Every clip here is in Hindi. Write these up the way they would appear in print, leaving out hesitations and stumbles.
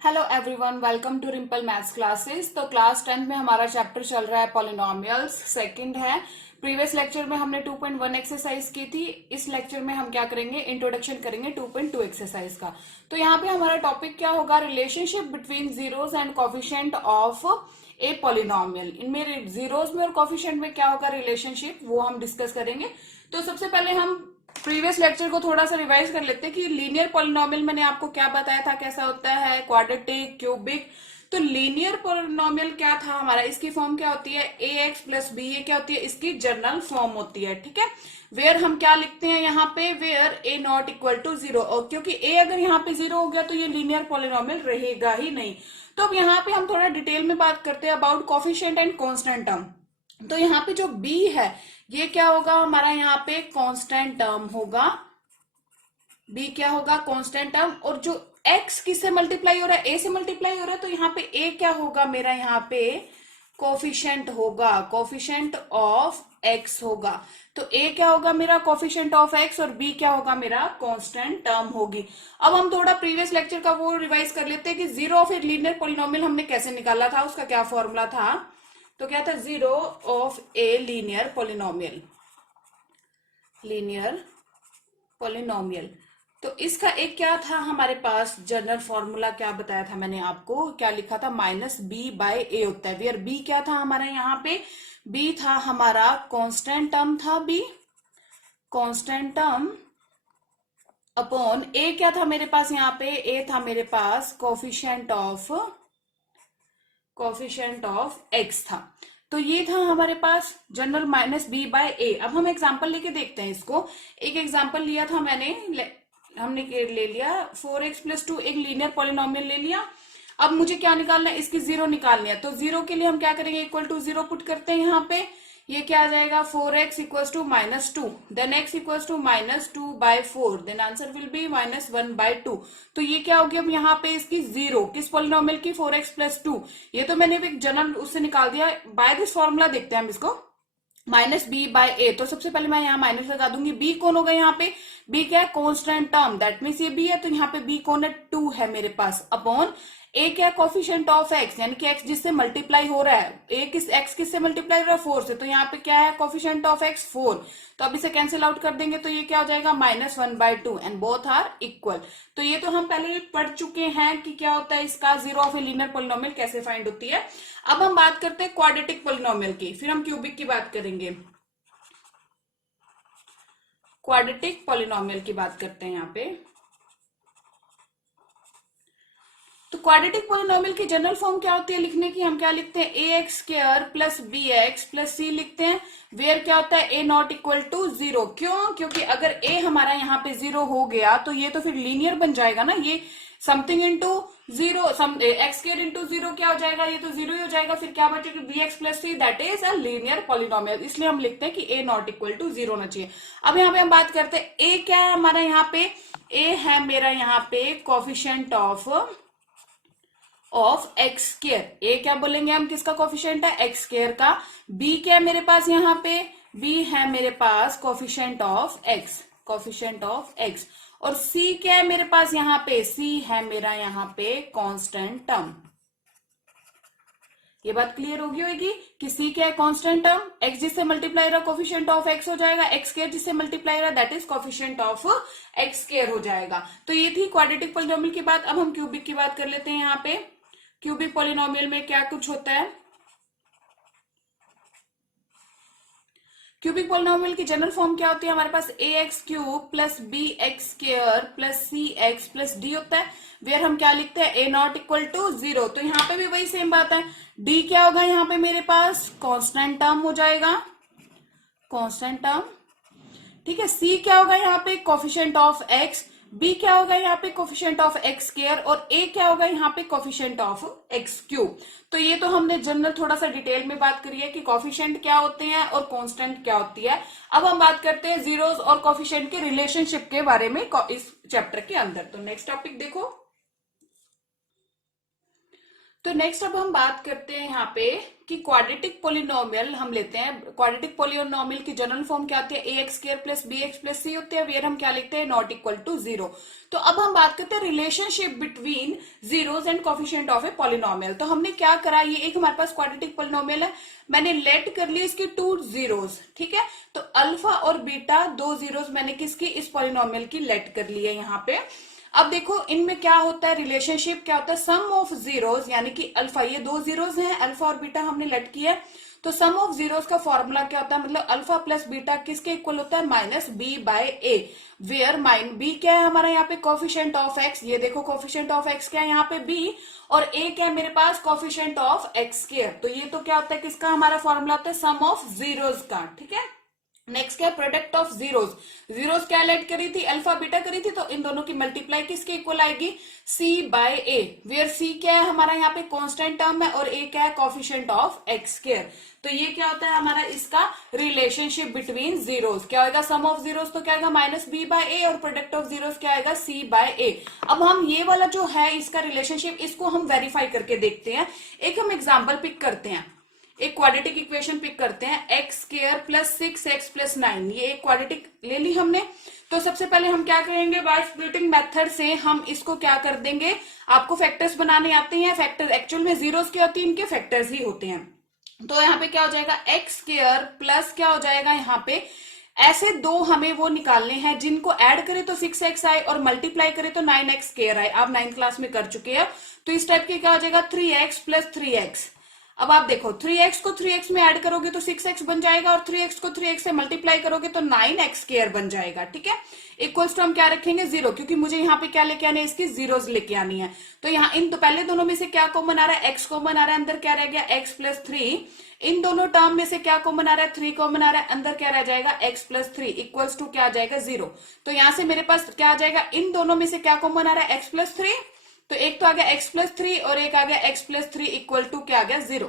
Hello everyone, welcome to Rimpal maths classes. तो क्लास 10 में हमारा चैप्टर चल रहा है पॉलिनोमियल्स, सेकंड है। प्रीवियस लेक्चर में हमने 2.1 एक्सरसाइज की थी। इस लेक्चर में हम क्या करेंगे, इंट्रोडक्शन करेंगे 2.2 एक्सरसाइज का। तो यहाँ पे हमारा टॉपिक क्या होगा, relationship between zeros and coefficient of a polynomial. इनमें जीरोस में और कोफिशिएंट में क्या होगा रिलेशनशिप, वो हम डिस्कस करेंगे। तो सबसे पहले हम प्रीवियस लेक्चर को थोड़ा सा रिवाइज कर लेते हैं कि लीनियर पॉलिनोमियल मैंने आपको क्या बताया था, कैसा होता है, क्वाड्रेटिक, क्यूबिक। तो लीनियर पॉलिनोमियल क्या था हमारा, इसकी फॉर्म क्या होती है, ए एक्स प्लस बी। ये क्या होती है, इसकी जनरल फॉर्म होती है। ठीक है, वेयर हम क्या लिखते हैं यहाँ पे, where A not equal to zero. और क्योंकि ए अगर यहाँ पे जीरो हो गया तो ये लीनियर पॉलिनोमियल रहेगा ही नहीं। तो अब यहाँ पे हम थोड़ा डिटेल में बात करते हैं about coefficient and constant term. तो यहाँ पे जो बी है ये क्या होगा हमारा, यहाँ पे कांस्टेंट टर्म होगा। बी क्या होगा, कांस्टेंट टर्म। और जो एक्स किससे मल्टीप्लाई हो रहा है, ए से मल्टीप्लाई हो रहा है, तो यहाँ पे ए क्या होगा मेरा, यहाँ पे कोफिशिएंट होगा, कोफिशिएंट ऑफ एक्स होगा। तो ए क्या होगा मेरा, कोफिशिएंट ऑफ एक्स, और बी क्या होगा मेरा, कांस्टेंट टर्म होगी। अब हम थोड़ा प्रीवियस लेक्चर का वो रिवाइज कर लेते हैं कि zero of a linear polynomial हमने कैसे निकाला था, उसका क्या फॉर्मूला था। तो क्या था, zero of a linear polynomial, linear polynomial. तो इसका एक क्या था हमारे पास जनरल फॉर्मूला, क्या बताया था मैंने आपको, क्या लिखा था, माइनस बी बाय ए होता है। वेयर बी क्या था हमारा, यहाँ पे बी था हमारा कांस्टेंट टर्म था, बी कांस्टेंट टर्म अपॉन ए क्या था मेरे पास, यहाँ पे ए था मेरे पास कोफिशिएंट ऑफ एक्स था। तो ये था हमारे पास जनरल माइनस बी बाय ए। अब हम एग्जांपल लेके देखते हैं इसको। एक एग्जांपल लिया था मैंने, हमने ले लिया 4x प्लस 2, एक लीनियर पॉलिनोमियल ले लिया। अब मुझे क्या निकालना है, इसकी जीरो निकालनी है। तो जीरो के लिए हम क्या करेंगे, इक्वल टू जीरो पुट करते हैं यहाँ पे। ये क्या आ जाएगा, 4x equals to minus two, then x equals to minus two by four, then answer will be minus one by two. तो ये क्या होगी अब यहाँ पे इसकी जीरो, किस पॉलिनोमियल की, 4x प्लस टू। ये तो मैंने एक जनरल उससे निकाल दिया। बाय दिस फॉर्मूला देखते हैं हम इसको, माइनस बी बाय ए। तो सबसे पहले मैं यहाँ माइनस लगा दूंगी। बी कौन होगा यहाँ पे, बी क्या है, कांस्टेंट टर्म, दैट मीन्स ये बी है, तो यहाँ पे बी कौन है, टू है मेरे पास, अपॉन ए क्या, कोफिशिएंट ऑफ एक्स, यानी कि एक्स जिससे मल्टीप्लाई हो रहा है, ए किस, एक्स किससे मल्टीप्लाई हो रहा है, फोर से। तो यहाँ पे क्या है, कोफिशिएंट ऑफ एक्स फोर। तो अब इसे कैंसिल आउट कर देंगे, तो ये क्या हो जाएगा, minus one by two, and both are equal. तो ये तो हम पहले पढ़ चुके हैं कि क्या होता है इसका, zero of a linear polynomial कैसे फाइंड होती है। अब हम बात करते हैं क्वाड्रेटिक पॉलिनोमियल की, फिर हम क्यूबिक की बात करेंगे। क्वाड्रेटिक पॉलिनोमियल की बात करते हैं यहाँ पे। तो क्वाड्रेटिक पॉलिनोमियल की जनरल फॉर्म क्या होती है लिखने की, हम क्या लिखते हैं, A X square plus B X plus C लिखते हैं। वेयर क्या होता है, A not equal to zero. क्यों, क्योंकि अगर ए हमारा यहाँ पे जीरो हो गया तो ये तो फिर लीनियर बन जाएगा ना, ये something into zero, x square into zero क्या हो जाएगा, ये तो जीरो ही हो जाएगा। फिर क्या बचेगा, B X plus C, that is a linear polynomial. इसलिए हम लिखते हैं कि A not equal to zero होना चाहिए। अब यहाँ पे हम बात करते हैं ए क्या है हमारा, यहाँ पे ए है मेरा यहाँ पे कोफिशिएंट ऑफ एक्स स्क्वायर। ए क्या बोलेंगे हम, किसका कोफिशिएंट है, एक्स स्क्वायर का। बी क्या है मेरे पास यहाँ पे, बी है मेरे पास coefficient of X, coefficient of X. और सी क्या है मेरे पास यहाँ पे, सी है मेरा यहाँ पे कांस्टेंट टर्म। ये बात क्लियर होगी होगी कि सी क्या है, कांस्टेंट टर्म। एक्स जिससे मल्टीप्लाई रहा कोफिशिएंट ऑफ एक्स हो जाएगा, एक्स स्क्वायर जिससे मल्टीप्लाई रहा that is coefficient of X square हो जाएगा। तो ये थी क्वाड्रेटिक पॉलिनोमियल की बात। अब हम क्यूबिक की बात कर लेते हैं। यहाँ पे क्यूबिक पॉलिनोमियल में क्या कुछ होता है, क्यूबिक पॉलिनोमियल की जनरल फॉर्म क्या होती है हमारे पास, A X cube plus B X square plus C X plus D होता है। वेयर हम क्या लिखते हैं, A not equal to zero. तो यहाँ पे भी वही सेम बात है। डी क्या होगा यहाँ पे मेरे पास, कांस्टेंट टर्म हो जाएगा, कांस्टेंट टर्म। ठीक है, सी क्या होगा यहाँ पे, कोफिशिएंट ऑफ एक्स। बी क्या होगा यहाँ पे, कोफिशिएंट ऑफ एक्स स्क्वायर। और ए क्या होगा यहाँ पे, कोफिशिएंट ऑफ एक्स क्यूब। तो ये तो हमने जनरल थोड़ा सा डिटेल में बात करी है कि कोफिशिएंट क्या होते हैं और कांस्टेंट क्या होती है। अब हम बात करते हैं जीरोस और कोफिशिएंट के रिलेशनशिप के बारे में इस चैप्टर के अंदर। तो नेक्स्ट टॉपिक देखो। तो नेक्स्ट अब हम बात करते हैं यहाँ पे कि क्वाड्रेटिक पोलिनोमियल हम लेते हैं। क्वाड्रेटिक पोलिनोमियल की जनरल फॉर्म क्या होती है, A X square plus B X plus C होती है, वेयर हम क्या लिखते हैं, नॉट इक्वल टू जीरो। तो अब हम बात करते हैं relationship between zeros and coefficient of A polynomial. तो हमने क्या करा, ये एक हमारे पास क्वाड्रेटिक पोलिनोमियल है, मैंने लेट कर ली इसकी टू जीरोस, ठीक है। तो अल्फा और बीटा दो जीरोस मैंने किसकी, इस पोलिनोमियल की लेट कर ली है यहाँ पे। अब देखो इनमें क्या होता है, रिलेशनशिप क्या होता है, सम ऑफ जीरोस, यानी कि अल्फा, ये दो जीरोस हैं, अल्फा और बीटा हमने लेट किया है, तो सम ऑफ जीरोस का फॉर्मूला क्या होता है, मतलब अल्फा प्लस बीटा किसके इक्वल होता है, minus B by A, where minus B क्या है हमारा यहाँ पे, कोफिशिएंट ऑफ एक्स, ये देखो कोफिशिएंट ऑफ एक्स क्या है यहाँ पे बी, और ए क्या है मेरे पास, कोफिशिएंट ऑफ एक्स स्क्वायर। तो ये तो क्या होता है, किसका हमारा फॉर्मूला होता है, सम ऑफ जीरोस का, ठीक है। नेक्स्ट क्या है, प्रोडक्ट ऑफ जीरोस, जीरोस क्या लेट करी थी, अल्फा बीटा करी थी, तो इन दोनों की मल्टीप्लाई किसके इक्वल आएगी, सी बाय ए, वेयर सी क्या है हमारा यहाँ पे कांस्टेंट टर्म है, और ए क्या है, कोफिशिएंट ऑफ एक्स स्क्वायर। तो ये क्या होता है हमारा इसका रिलेशनशिप बिटवीन जीरोस, क्या होगा, सम ऑफ जीरोस तो क्या आएगा, माइनस बी बाय ए, और प्रोडक्ट ऑफ जीरोस क्या आएगा, सी बाय ए। अब हम ये वाला जो है इसका रिलेशनशिप, इसको हम वेरीफाई करके देखते हैं। एक हम एग्जाम्पल पिक करते हैं, एक क्वाड्रेटिक इक्वेशन पिक करते हैं, x square plus 6x plus 9, ये एक क्वाड्रेटिक ले ली हमने। तो सबसे पहले हम क्या करेंगे, बाय स्प्लिटिंग मेथड से हम इसको क्या कर देंगे, आपको फैक्टर्स बनाने आते हैं, फैक्टर एक्चुअल में जीरोस क्या होती है, इनके फैक्टर्स ही होते हैं। तो यहाँ पे क्या हो जाएगा, एक्स स्क्वायर प्लस क्या हो जाएगा, यहाँ पे ऐसे दो हमें वो निकालने हैं जिनको ऐड करें तो 6x आए और मल्टीप्लाई करें तो 9x स्क्वायर आए, आप 9th क्लास में कर चुके हैं। तो इस टाइप के क्या हो जाएगा, 3x प्लस 3x। अब आप देखो 3x को 3x में ऐड करोगे तो 6x बन जाएगा, और 3x को 3x से मल्टीप्लाई करोगे तो 9x स्क्वायर बन जाएगा, ठीक है। इक्वल्स टू हम क्या रखेंगे, जीरो, क्योंकि मुझे यहाँ पे क्या लेके आने, इसकी जीरोस लेके आनी है। तो यहाँ इन तो पहले दोनों में से क्या कॉमन आ रहा है, x कॉमन आ रहा है, अंदर क्या रह गया, x प्लस 3। इन दोनों टर्म में से क्या कॉमन आ रहा है, 3 कॉमन आ रहा है, अंदर क्या रह जाएगा, x प्लस 3 इक्वल्स टू क्या आ जाएगा, जीरो। तो यहाँ से मेरे पास क्या आ जाएगा, इन दोनों में से क्या कॉमन आ रहा है, x प्लस 3, तो एक तो आ गया x प्लस 3 और एक आ गया x प्लस 3 इक्वल टू क्या आ गया, जीरो।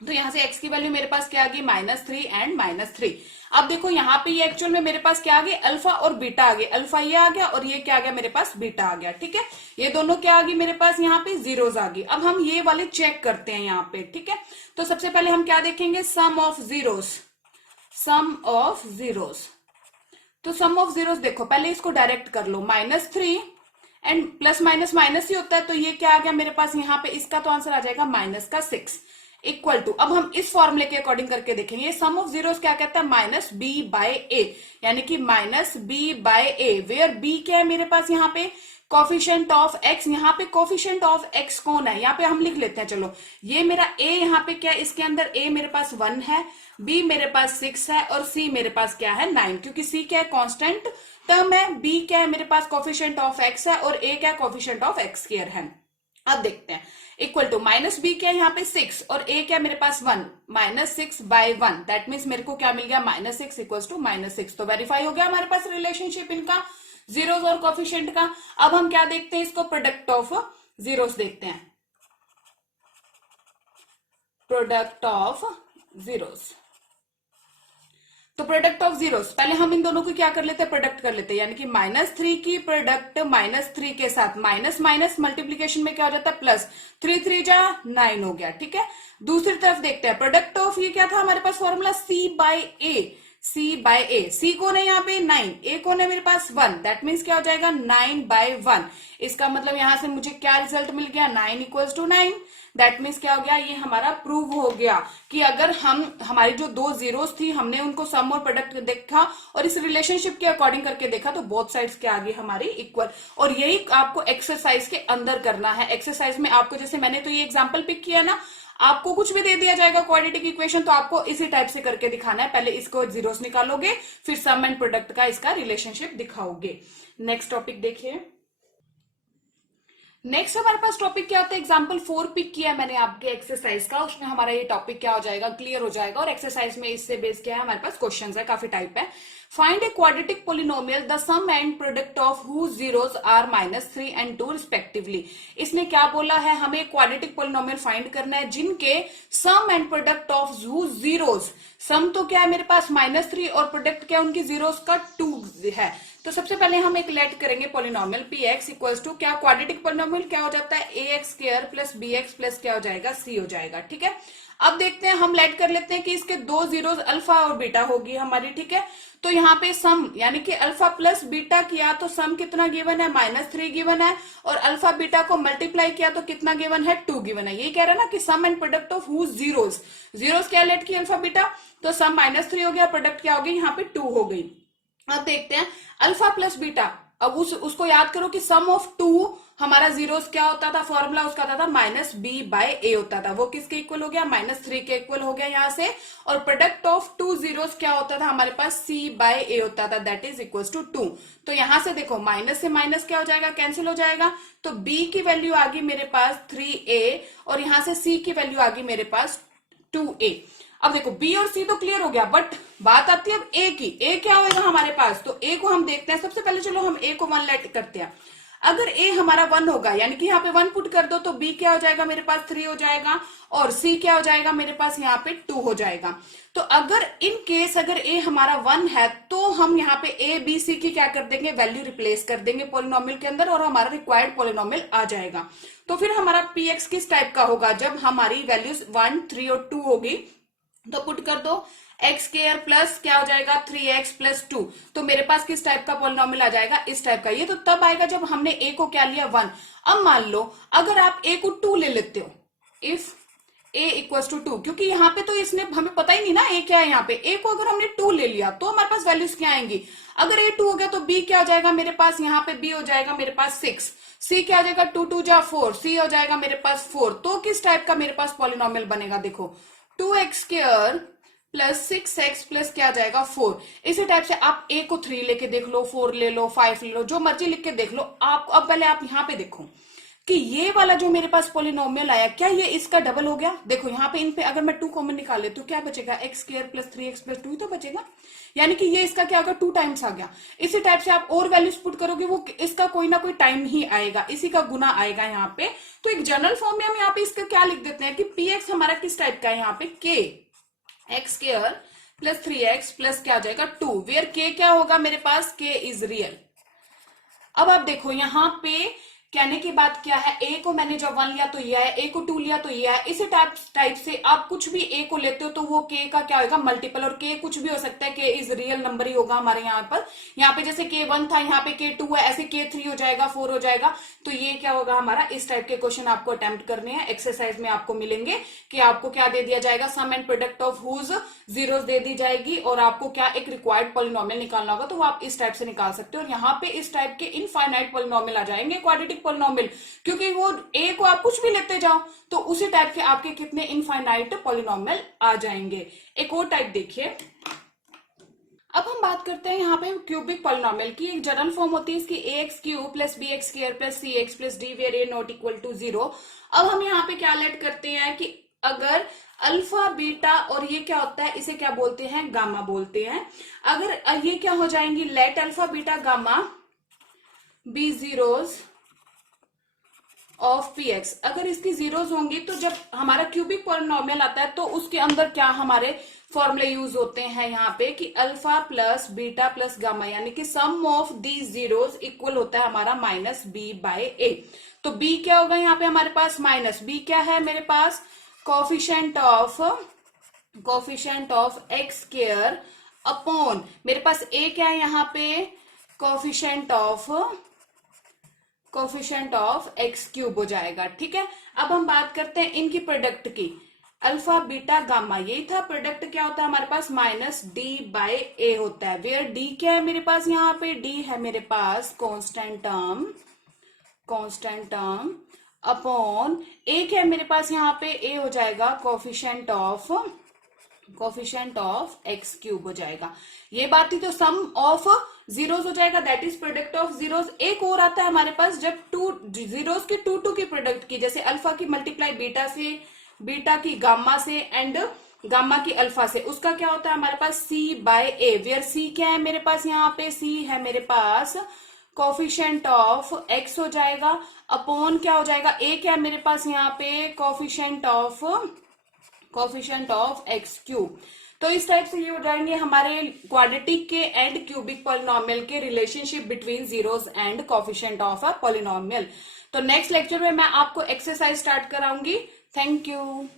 तो यहां से x की वैल्यू मेरे पास क्या आ गई, -3 एंड -3। अब देखो यहाँ पे ये एक्चुअल में मेरे पास क्या आ गया, अल्फा और बीटा आ गया, अल्फा ये आ गया और ये क्या आ गया मेरे पास, बीटा आ गया, ठीक है। ये दोनों क्या आ गई मेरे पास, यहाँ पे जीरोस आ गई। अब हम ये वाले चेक करते हैं यहाँ पे, ठीक है। तो सबसे पहले हम क्या देखेंगे, sum of zeros, sum of zeros. तो सम ऑफ जीरोस देखो पहले इसको डायरेक्ट कर लो, -3 एंड प्लस माइनस माइनस ही होता है, तो ये क्या आ गया मेरे पास यहाँ पे, इसका तो आंसर आ जाएगा -6 इक्वल टू। अब हम इस फॉर्मूले के अकॉर्डिंग करके देखेंगे, सम ऑफ जीरोस क्या कहता है, माइनस बी बाय ए, यानी कि minus B by A, where B क्या है मेरे पास यहाँ पे, कोफिशिएंट ऑफ एक्स। यहाँ पे कोफिशिएंट ऑफ एक्स कौन है, यहाँ पे हम लिख लेते हैं, चलो ये मेरा ए यहाँ पे क्या है, इसके अंदर ए मेरे पास 1 है, बी मेरे पास 6 है, और सी मेरे पास क्या है 9, क्योंकि सी क्या है कांस्टेंट टर्म है, बी क्या है मेरे पास कोफिशिएंट ऑफ एक्स है, और ए क्या कोफिशिएंट ऑफ एक्स स्क्वायर है। अब देखते हैं, इक्वल टू माइनस बी क्या है यहाँ पे 6 और ए क्या मेरे पास 1, -6 बाय 1, दैट मीन्स मेरे को क्या मिल गया, -6 इक्वल्स टू -6। तो वेरीफाई हो गया हमारे पास रिलेशनशिप इनका, जीरोस और कोफिशिएंट का। अब हम क्या देखते हैं, इसको प्रोडक्ट ऑफ जीरोस देखते हैं, प्रोडक्ट ऑफ जीरोस। तो प्रोडक्ट ऑफ जीरोस, पहले हम इन दोनों को क्या कर लेते हैं, प्रोडक्ट कर लेते हैं, यानी कि -3 की प्रोडक्ट -3 के साथ, माइनस माइनस मल्टीप्लीकेशन में क्या हो जाता है, प्लस 3 3 जा 9 हो गया, ठीक है। दूसरी तरफ देखते हैं, प्रोडक्ट ऑफ ये क्या था हमारे पास फॉर्मूला, c बाय ए, c बाय ए, c कौन है यहाँ पे 9, a कौन है मेरे पास 1, दैट मीन्स क्या हो जाएगा 9 बाय 1। इसका मतलब यहां से मुझे क्या रिजल्ट मिल गया, 9 इक्वल्स टू 9। दैट मीन्स क्या हो गया, ये हमारा प्रूव हो गया कि अगर हम हमारी जो दो जीरोस थी हमने उनको सम और प्रोडक्ट देखा और इस रिलेशनशिप के अकॉर्डिंग करके देखा, तो बोथ साइड्स क्या आ गई हमारी इक्वल। और यही आपको एक्सरसाइज के अंदर करना है। एक्सरसाइज में आपको, जैसे मैंने तो ये एग्जाम्पल पिक किया ना, आपको कुछ भी दे दिया जाएगा क्वाड्रेटिक इक्वेशन, तो आपको इसी टाइप से करके दिखाना है। पहले इसको जीरोस निकालोगे, फिर सम एंड प्रोडक्ट का इसका रिलेशनशिप दिखाओगे। नेक्स्ट टॉपिक देखिए। नेक्स्ट हमारे पास टॉपिक क्या होता है, एग्जाम्पल 4 पिक किया मैंने आपके एक्सरसाइज का, उसमें हमारा ये टॉपिक क्या हो जाएगा, क्लियर हो जाएगा। और एक्सरसाइज में इससे बेस क्या है, हमारे पास क्वेश्चंस है, काफी टाइप है। Find a quadratic polynomial the sum and product of whose zeros are -3 and 2 respectively. इसने क्या बोला है, हमें क्वाड्रेटिक पोलिनोमियल फाइंड करना है जिनके sum and product of whose zeros, sum तो क्या है मेरे पास -3 और प्रोडक्ट क्या है उनकी जीरोस का 2 है। तो तो सबसे पहले हम एक लेट करेंगे polynomial P X equals to, क्या क्वाड्रेटिक पॉलिनोमियल क्या हो जाता है, A X square plus B X plus क्या हो जाएगा, सी हो जाएगा। ठीक है, अब देखते हैं, हम लेट कर लेते हैं कि इसके दो जीरोस अल्फा और बीटा होगी हमारी। ठीक है, तो यहाँ पे सम यानी कि अल्फा प्लस बीटा किया तो सम कितना गिवन है, -3 गिवन है, और अल्फा बीटा को मल्टीप्लाई किया तो कितना गिवन है, 2 गिवन है। यही कह रहा है ना कि sum and product of whose zeros, zeros क्या लेट की अल्फा बीटा, तो सम -3 हो गया, प्रोडक्ट क्या हो गई यहाँ पे 2 हो गई। अब देखते हैं अल्फा प्लस बीटा, अब उसको याद करो कि सम ऑफ 2 हमारा जीरोस क्या होता था, फॉर्मूला उसका होता था -b/a होता था, वो किसके इक्वल हो गया, -3 के इक्वल हो गया यहाँ से। और प्रोडक्ट ऑफ 2 जीरोस क्या होता था हमारे पास, c/a होता था, दैट इज इक्वल टू 2। तो यहां से देखो माइनस से माइनस क्या हो जाएगा, कैंसिल हो जाएगा, तो b की वैल्यू आ गई मेरे पास 3a, और यहां से c की वैल्यू आ गई मेरे पास 2a। अब देखो बी और सी तो क्लियर हो गया, बट बात आती है अब ए की, ए क्या होगा हमारे पास, तो ए को हम देखते हैं। सबसे पहले चलो हम ए को 1 लेट करते हैं। अगर ए हमारा 1 होगा यानी कि यहाँ पे 1 पुट कर दो, तो बी क्या हो जाएगा मेरे पास 3 हो जाएगा, और सी क्या हो जाएगा मेरे पास यहाँ पे 2 हो जाएगा। तो अगर इन केस अगर ए हमारा 1 है तो हम यहाँ पे ए बी सी की क्या कर देंगे, वैल्यू रिप्लेस कर देंगे पॉलिनोमियल के अंदर, और हमारा रिक्वायर्ड पॉलिनोमियल आ जाएगा। तो फिर हमारा पी एक्स किस टाइप का होगा, जब हमारी वैल्यूज 1, 3 और 2 होगी, तो पुट कर दो एक्स स्क्वायर प्लस क्या हो जाएगा 3x प्लस 2, तो मेरे पास किस टाइप का पॉलिनोमियल आ जाएगा, इस टाइप का। ये तो तब आएगा जब हमने a को क्या लिया 1। अब मान लो अगर आप a को 2 ले लेते हो, इफ a इक्वल्स टू 2, क्योंकि यहाँ पे तो इसने हमें पता ही नहीं ना a क्या है, यहाँ पे a को अगर हमने 2 ले लिया तो हमारे पास वैल्यूज क्या आएंगी, अगर a 2 हो गया तो b क्या हो जाएगा मेरे पास, यहाँ पे b हो जाएगा मेरे पास 6, c क्या हो जाएगा 2 2 जा 4, c हो जाएगा मेरे पास 4। तो किस टाइप का मेरे पास पॉलिनोमियल बनेगा, देखो 2x square plus 6x plus क्या आ जाएगा 4। इसी टाइप से आप a को 3 लेके देख लो, 4 ले लो, 5 ले लो, जो मर्जी लिख के देख लो। आपको अब पहले आप यहाँ पे देखो कि ये वाला जो मेरे पास पॉलिनोमियल आया क्या ये इसका डबल हो गया। देखो यहाँ पे इन पे अगर मैं 2 कॉमन निकाल ले तो क्या बचेगा, x square plus 3x plus 2 ही तो बचेगा, यानी कि ये इसका क्या होगा 2 टाइम्स आ गया। इसी टाइप से आप और वैल्यूज पुट करोगे वो इसका कोई ना कोई टाइम ही आएगा, इसी का गुना आएगा यहाँ पे। तो एक जनरल फॉर्म में हम यहाँ पे इसका क्या लिख देते हैं कि पी एक्स हमारा किस टाइप का है, यहाँ पे के x square plus 3x plus क्या आ जाएगा 2, वेयर के क्या होगा मेरे पास, के इज रियल। अब आप देखो यहाँ पे कहने की बात क्या है, a को मैंने जब 1 लिया तो ये है, a को 2 लिया तो ये है। इसी टाइप से आप कुछ भी a को लेते हो तो वो k का क्या होगा मल्टीपल, और k कुछ भी हो सकता है, k इज रियल नंबर ही होगा हमारे यहाँ पर। यहाँ पे जैसे k1 था, यहाँ पे k2 है, ऐसे k3 हो जाएगा, 4 हो जाएगा। तो ये क्या होगा हमारा, इस टाइप के क्वेश्चन आपको अटेम्प्ट करने हैं। एक्सरसाइज में आपको मिलेंगे कि आपको क्या दे दिया जाएगा, sum and product of whose zeros दे दी जाएगी, और आपको क्या एक रिक्वायर्ड पॉलिनोमियल निकालना होगा, तो वो आप इस टाइप से निकाल सकते हो। और यहाँ पे इस टाइप के इनफाइनाइट पॉलिनोमियल आ जाएंगे, क्वाड्रेटिक पॉलिनोमियल, क्योंकि वो a को आप कुछ भी लेते जाओ तो उसी टाइप के आपके कितने इनफाइनाइट पॉलिनोमियल आ जाएंगे। एक और टाइप देखिए, अब हम बात करते हैं यहाँ पे क्यूबिक पॉलिनोमियल की। एक जनरल फॉर्म होती है इसकी ax cube plus bx square plus cx plus d where a not equal to 0। अब हम यहाँ पे क्या लेट करते हैं कि अगर अल्फा बीटा, और ये क्या होता है, इसे क्या बोलते हैं, गामा बोलते हैं। अगर ये क्या हो जाएंगी, let alpha beta gamma be zeros of P X, अगर इसकी जीरोज होंगी तो जब हमारा क्यूबिक पॉलिनोमियल आता है तो उसके अंदर क्या हमारे फॉर्मूले यूज होते हैं यहाँ पे कि alpha plus beta plus gamma, यानी कि सम ऑफ दी जीरोज इक्वल होता है हमारा -b/a। तो b क्या होगा यहाँ पे हमारे पास, b क्या है मेरे पास, coefficient of X square upon मेरे पास a क्या है यहाँ पे, कोफिशिएंट ऑफ एक्स क्यूब हो जाएगा। ठीक है, अब हम बात करते हैं इनकी प्रोडक्ट की, अल्फा बीटा गामा, यही था प्रोडक्ट क्या होता है हमारे पास -d/a होता है, वेयर d क्या है मेरे पास, यहाँ पे d है मेरे पास कांस्टेंट टर्म अपॉन a क्या है मेरे पास, यहाँ पे a हो जाएगा कोफिशिएंट ऑफ एक्स क्यूब हो जाएगा। ये बात थी, तो सम ऑफ जीरोस हो जाएगा, that is product of zeros. एक और आता है हमारे पास जब टू जीरोस की टू की प्रोडक्ट की, जैसे अल्फा की मल्टीप्लाई बीटा से, बीटा की गामा से, एंड गामा की अल्फा से, उसका क्या होता है हमारे पास c/a, वेयर c क्या है मेरे पास, यहाँ पे c है मेरे पास कोफिशिएंट ऑफ x हो जाएगा, अपॉन क्या हो जाएगा, a क्या है मेरे पास यहाँ पे कोफिशिएंट ऑफ एक्स क्यूब। तो इस टाइप से ये हो जाएंगे हमारे क्वाड्रेटिक के एंड क्यूबिक पॉलिनोमियल के relationship between zeros and coefficient of a polynomial. तो नेक्स्ट लेक्चर में मैं आपको एक्सरसाइज स्टार्ट कराऊंगी। Thank you.